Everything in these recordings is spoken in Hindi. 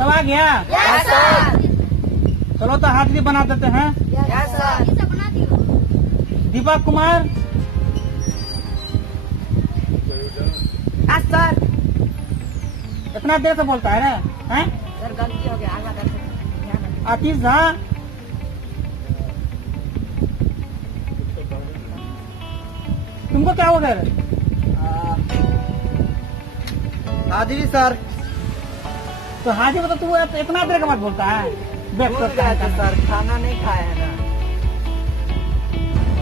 सब आ गया? Yes sir. चलो तो हाजिरी बना देते हैं। Yes sir. Deepak Kumar. Yes sir. इतना देर से बोलता है ना? हैं? सर गलती हो गया, आगे कर। आतिश झा। तुमको क्या हो गया? हाजिरी सर। तो हाजिर मतलब तू इतना देर के बाद बोलता है? भूल गया था सर, खाना नहीं खाया है ना।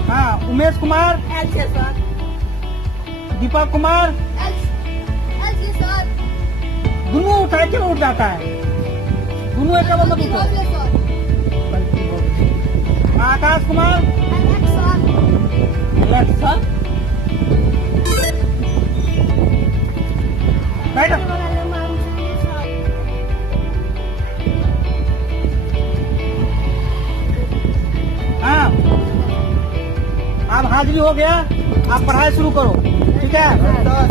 हाँ, उमेश कुमार। एल से सर। दीपक कुमार। एल से सर। दोनों उठाए के उठ जाता है, दोनों एक बार मत उठो। आकाश कुमार। Left sir. बैठो। हाँ, अब हाजिरी हो गया, आप पढ़ाई शुरू करो। ठीक है,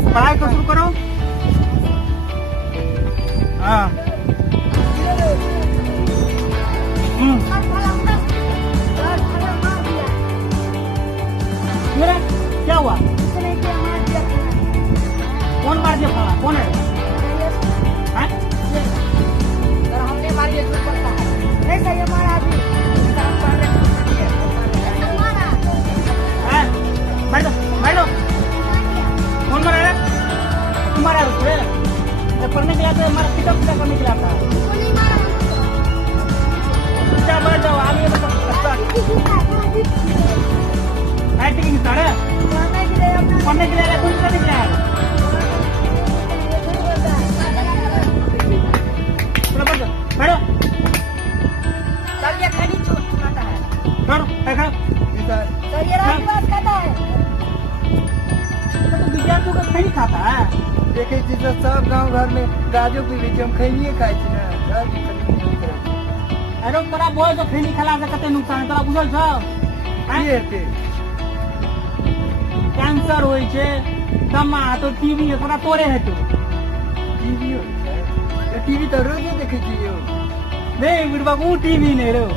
पढ़ाई को शुरू करो। हाँ। मेरा क्या हुआ? कौन मार दिया खाना? कौन है? हैं? सर हमने मारी है, पड़ता है नहीं सर, ये मारा आदमी। बैठो बैठो। कौन मारा है? तुम्हारा उससे जब पढ़ने के लिए आता है, हमारा पिकअप पिकअप करने के लिए आता है। क्या बैठ जाओ, आगे बताओ। एक्टिंग सर पढ़ने के लिए कुछ करने के लिए आया। बैठो। सर ये खैनी चुनाता है। करो देखो। सर ये राजवास खाता है। तो विद्यार्थी को खैनी खाता है। देखे छी तो सब गांव घर में गाजो पीबे छी, हम खैनिए खाइ छी ना। अरे तोरा बोल तो खैनी खला से कते नुकसान है, तोरा बुझल छौ? की हेतै? कैंसर होय छै, दमा तो टीबी तोरा तोरे हेतौ। टीवी हो छै, टीवी तो रोजे देखे छी यो। नहीं बुढ़ बाबू, टीवी नहीं रो।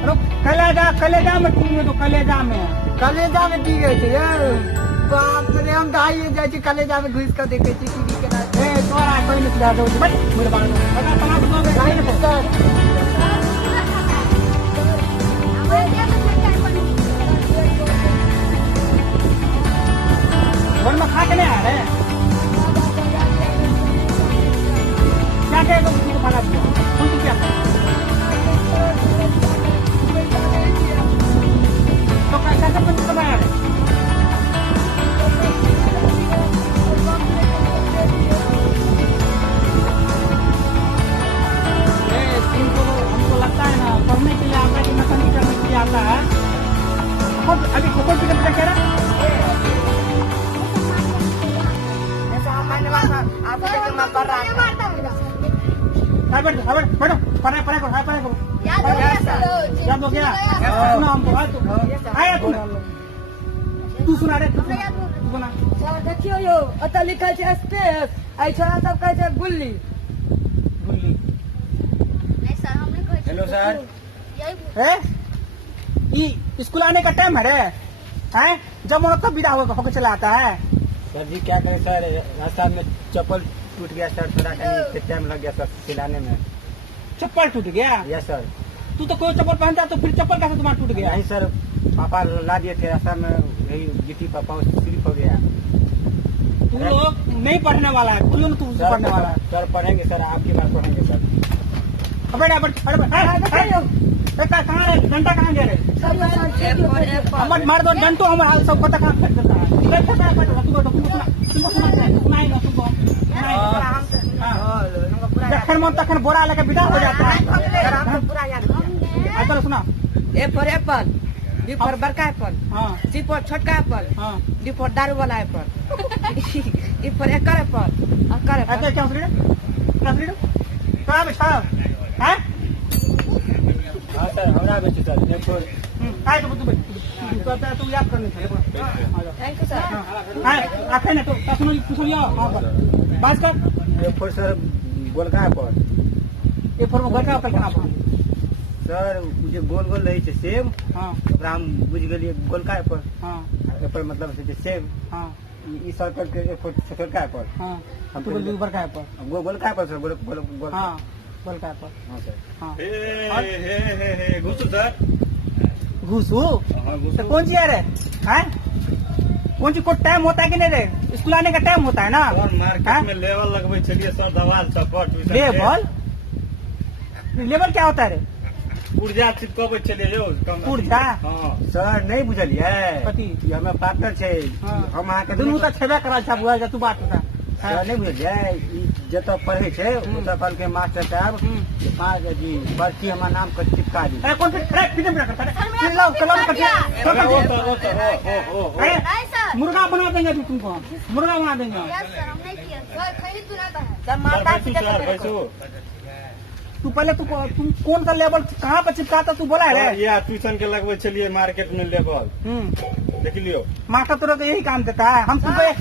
अरे कलेजा में टीवी है, तो कलेजा में कलेजा में टीवी होइ छै यौ। बाप रे, हम दाइए जाइ छी कलेजा में घुस के देखे छी टीवी के ना। ए तोरा कोई नहीं सुधा दो बट बुढ़ बाबू पता तमाम लोग गाय ने सर घर में खा के नहीं आ रहे क्या कहेगा किसी को खाना दिया कौन क्या तो कैसे बंद करवाया है हमको लगता है ना पढ़ने के लिए आता है कि मैकेनिक करने के लिए आता है अभी कौन सी कंप्यूटर कह रहा बैठो पढ़ाई करो याद हो गया सुना हमको आया तू सुना रे तू सुना सर देखियो यो अतः लिखल छै स्पेस आई छोरा सब कहै छै गुल्ली गुल्ली नहीं सर हमने कहा हेलो सर है ये स्कूल आने का टाइम है रे हैं जब मन तब विदा होकर चला आता है सर जी क्या करें सर, रास्ता में चप्पल टूट गया सर, थोड़ा कहीं टाइम लग गया सर सिलाने में। चप्पल टूट गया यस सर। तू तो कोई चप्पल पहनता तो फिर चप्पल कैसे तुम्हारा टूट गया नहीं सर, पापा ला दिए थे रास्ता में, वही गिट्टी पापा स्लिप हो गया। तू लोग नहीं पढ़ने वाला है तू तू पढ़ने वाला है सर पढ़ेंगे सर, आपकी बात पढ़ेंगे सर। कहाँ है घंटा कहाँ गया रे मार दो डंटो हमारा सब पता कहाँ फेंक देता है तुमको जखन मन तखन बोरा लेकर विदा हो जाता है चलो सुना A for apple, B for बड़का एप्पल, हाँ सी फॉर छोटका एप्पल, हाँ डी फॉर दारू वाला एप्पल, ई फॉर एकर एप्पल, अकर एप्पल। ऐसे क्या सुन रहे कहाँ पे साहब हैं हाँ सर हमरा बेचे सर देखो काय तो कहता है तू याद करने चले थैंक यू सर। आखे ना तो सुनो सुनियो बात कर देखो सर गोलका पर फोर में गोलका एप्पल केना बोल सर उ जे गोल गोल रही है सेब हाँ ओकरा हम बुझ गेलिए गोलका एप्पल हाँ एप्पल मतलब से सेब हाँ ई सर्कल के छोटका एप्पल हाँ हम तू बोल बड़का एप्पल गोलका एप्पल सर गोल गोल गोल हाँ गोलका एप्पल हाँ सर हाँ हे घुसू सर घुसू हाँ तो घुसू कौन सी है रे हैं कौन सी को टाइम होता है कि नहीं रे स्कूल आने का टाइम होता है ना और मार्केट में लेवल लगवे चलिए सर दवाल चपट लेवल लेवल क्या होता है रे ऊर्जा चिपकबे चलिए जो ऊर्जा? हाँ सर नहीं बुझलिए कथी? ये हमें पार्टनर छे हाँ। हम अहाँ के दुनू तऽ छेबे करा छै बुआ तू बात बता सर नहीं बुझलिए ई जतऽ पढ़े छे ओतऽ कहल के मास्टर साहब पाँच जी पर्ची हमार नाम के चिपका दी ए कौन रे पीछे में करता लो कलम कर नहीं सर मुर्गा बना देंगे अभी तुमको मुर्गा बना देंगे यस सर हम नहीं किया सर खरीद तो रहता है सर मारता बैठू सर बैठू तू पहले तुम कौन सा लेवल कहाँ पे चिपकाता तू बोला है रे या ट्यूशन के लगवे चलिए मार्केट में लेवल देख लियो मास्टर तुझे तो यही काम देता है हम तुमको एक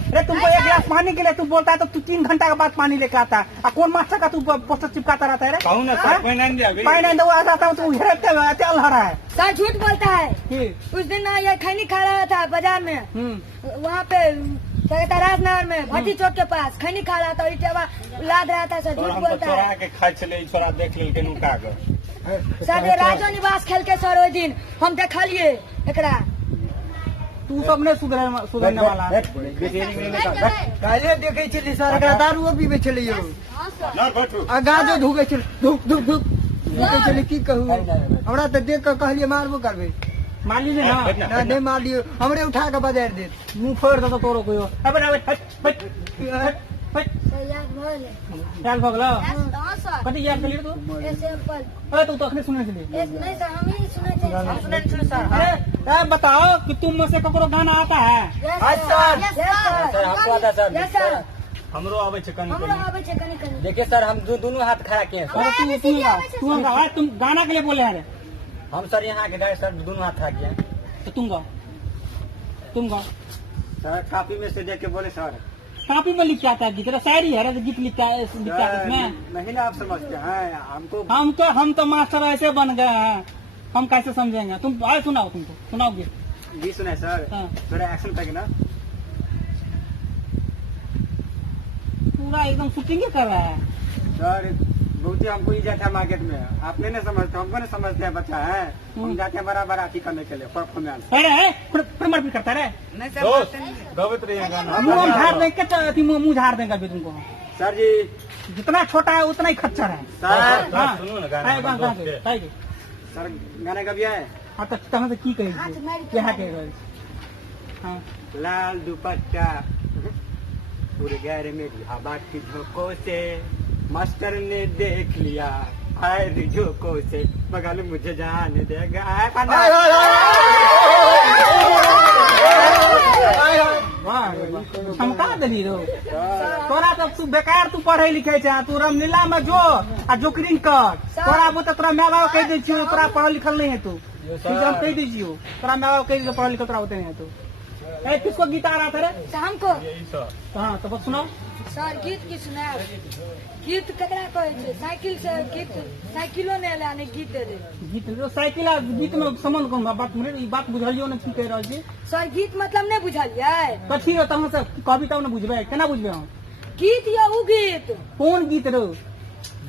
गिलास पानी के लिए तू बोलता है तो तू 3 घंटा के बाद पानी लेके आता है और कौन मास्टर का तू पोस्टर चिपकाता रहता है रे कहूँ ना सर कोई नहीं दिया पानी नहीं दो आता है तू हेरते हुए चल रहा है सर झूठ बोलता है कि उस दिन ना ये खैनी खा रहा था बाजार में वहाँ पे क्या कहता है, राजनगर में भट्टी चौक के पास खैनी खा रहा था और इटेवा लाद रहा था सर सर झूठ हम तो बोलता चोरा है के खाए चले छोरा देख लेके नुका कर सर ये राजो निवास खेल के सर ओहि दिन हम देखलिए एकरा तू सब नहीं सुधरने वाला है काले देखे छली सर एकरा दारू पीबे छली यो हाँ सर ना बैठू आ गाजो धुके छल धुक धुक धुक धुके छली की कहू हमरा त देख के कहलिए मारबो करबे मान लीजिए ना ना नहीं मार लियो हमरे उठा के बाजार दे मुंह फोड़ दो तोरो कोई अबे अबे हट सर याद भइल याद भगला हाँ सर कथी याद करिए तू ऐसे एप्पल अरे तू तो अखने सुने छली नहीं सर हम ही सुने थे हम सुने नहीं सुने सर अरे बताओ कि तुम में से ककरो गाना आता है यस सर यस सर हमको आता सर यस सर हमरो आवे छे कनी हमरो आवे छे कनी कनी देखिए सर हम दोनों हाथ खड़ा किए सर अरे तू गाओ तुम गाना के लिए बोले हैं रे हम सर यहाँ के गए सर दोनों हाथ खड़ा किए तो तुम गाओ सर काफी में से देख के बोले सर कापी में लिख के आता है गीत तेरा शायरी है रे गीत लिखता है इसमें नहीं ना आप समझते हैं हमको हम तो मास्टर ऐसे बन गए हैं हम कैसे समझेंगे तुम आए सुनाओ तुमको सुनाओ गीत भी सुना सर हाँ। थोड़ा एक्शन तक ना पूरा एकदम शूटिंग ही कर रहा है सर बहुत ही हमको इज्जत है मार्केट में आप नहीं समझते हमको नहीं समझते हैं बच्चा है हम जाते हैं बराबर अथी करने के लिए परफॉर्मेंस अरे प्रमर भी करता है नहीं सर दोस्त मारते नहीं गवत रहिए गाना मुंह हम झाड़ देंगे तो मुंह झाड़ देंगे अभी तुमको सर जी जितना छोटा है उतना ही खच्चर है सर हाँ। सुनो ना गाना है, गाना दोस्त के, के। है के। सर गाने का भी है हाँ तो तहन से की कही यहाँ के हाँ लाल दुपट्टा उड़ गया रे मेरी हवा की झोंकों से मास्टर ने देख लिया हाय रे झोंकों से बगल मुझे जाने देगा क्षमता दिली रो तोरा तो तू बेकार तू पढ़े लिखे छै तू रामलीला में जो आ जोकरिंग कर तोरा वो तो तोरा माय बाप कह दे छियो तोरा पढ़ल लिखल नहीं है तू ठीक है हम कह दीजियो तोरा माय बाप कह दे पढ़ल लिखल तोरा होते नहीं है तू ए किसको गीत आ रहा था रे सर हमको यही सर हाँ तो बस सुनाओ सर गीत की सुना गीत ककरा कहै छै साइकिल से गीत साइकिलो ने लाने गीत दे गीत रो साइकिल गीत में संबंध कोन बा बात मेरे ई बात बुझलियो ने की कह रहल छी सर गीत मतलब नहीं बुझलिए कथी रो तहन से कविता ने बुझबे केना बुझबे हम गीत या उ गीत कौन गीत रो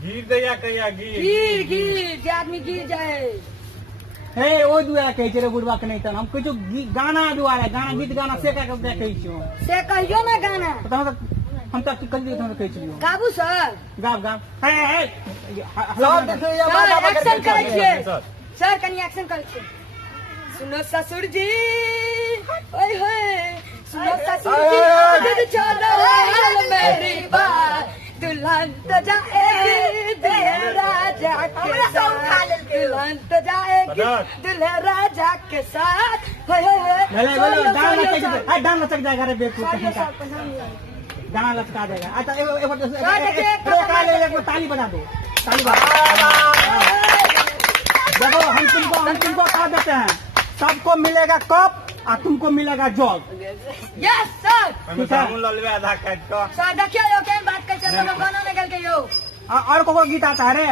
गिर दैया कहिया गिर गिर जे आदमी गिर जाए हे ओ दुआ कहे छै रे बुढ़वा के नहीं तन हम कहै छौ गाना दुआरे गाना गीत गाना से का के कहै छियो से कहियो ना गाना तो हम तक कल दिए कहै छियो गाबू सर गाव गाव हे हे सर एक्शन करे छियै सर सर कनी एक्शन करे छियै सुनो ससुर जी ओए होए सुनो ससुर जी आगे चलो मेरी बात दुल्हन तो जाएगी दुल्हे राजा के साथ दुल्हन तो जाएगी दुल्हे राजा के साथ होए होए ले गाना लचक जाए डांस लचक जाएगा रे बेकूफ कहीं का सर गाना लचका देगा अच्छा देखिए, एक ताली बजा दो ताली बजा देखो हम तुमको कह देते हैं सबको मिलेगा कप और तुमको मिलेगा जॉब यस सर हमें साबुन ललवे आधा काट के सर देखियो यो केन बात कर छै गाना निकल के यो और को गीत आता है रे